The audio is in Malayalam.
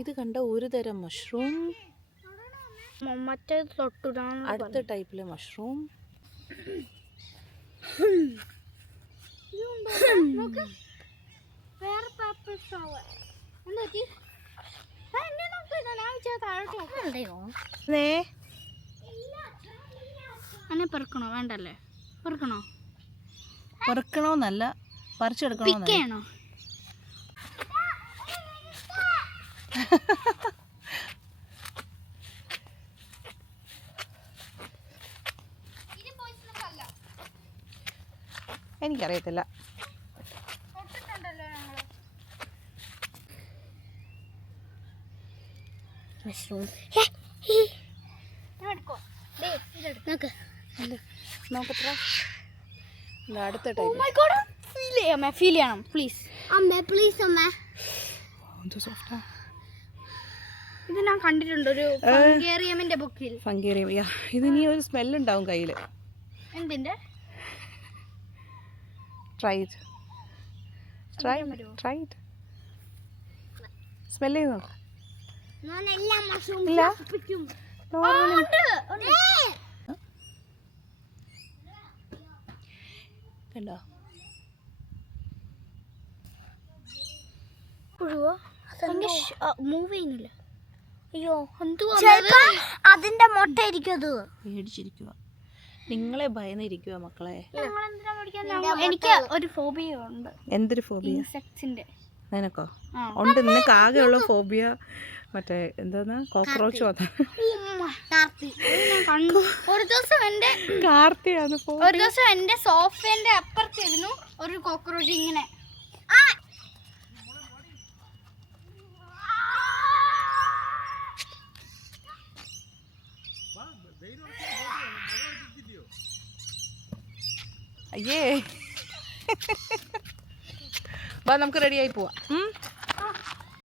ഇത് കണ്ട ഒരു തരം മഷ്റൂം, മറ്റേത് തൊട്ടുടാൻ അടുത്ത ടൈപ്പിലെ മഷ്റൂം. പെറുക്കണോ? വേണ്ടല്ലേ? പെറുക്കണോ? പെറുക്കണോന്നല്ല, പറിച്ചെടുക്കണോ? എനിക്കറിയത്തില്ല. നോക്കത്ര അടുത്ത ടൈപ്പ് ഫീൽ ചെയ്യണം പ്ലീസ്. ഇത് ഞാൻ കണ്ടിട്ടുണ്ട് ഒരു ഫംഗേറിയമിന്റെ ബുക്കിൽ. ഫംഗേറിയം, ഇത് നീ ഒരു സ്മെല്ലുണ്ടാവും കയ്യില്. എന്തിന്റെ? സ്മെല് ചെയ്ത് നോക്ക്. കണ്ടോ? മൂവ് ചെയ്യുന്നില്ല. അയ്യോ, അതിന്റെ മുട്ട ഇരിക്കും. അത് പേടിച്ചിരിക്കുക, നിങ്ങളെ ഭയന്നിരിക്കുക മക്കളെ. എനിക്ക് ഒരു ഫോബിയ ഉണ്ട്. എന്തൊരു ഫോബിയ? ഇൻസെക്ട്സിന്റെ. നിനക്കോ? ഉണ്ട്. നിനക്ക് ആകെയുള്ള ഫോബിയ മറ്റേ എന്താ, കോക്രോച്ച് വന്ന. ഒരു ദിവസം എന്റെ സോഫന്റെ അപ്പുറത്തിരുന്നു ഒരു കോക്രോച്ച് ഇങ്ങനെ. അയ്യേ, നമുക്ക് റെഡിയായി പോവാം.